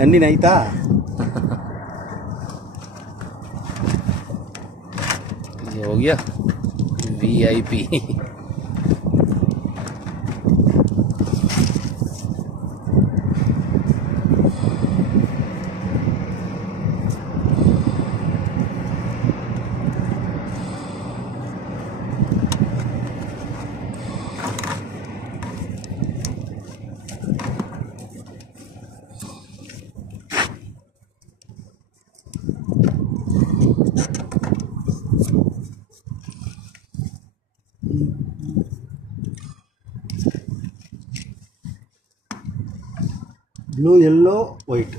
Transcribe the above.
अन्नी नहीं था। ये हो गया VIP। Blue yellow white.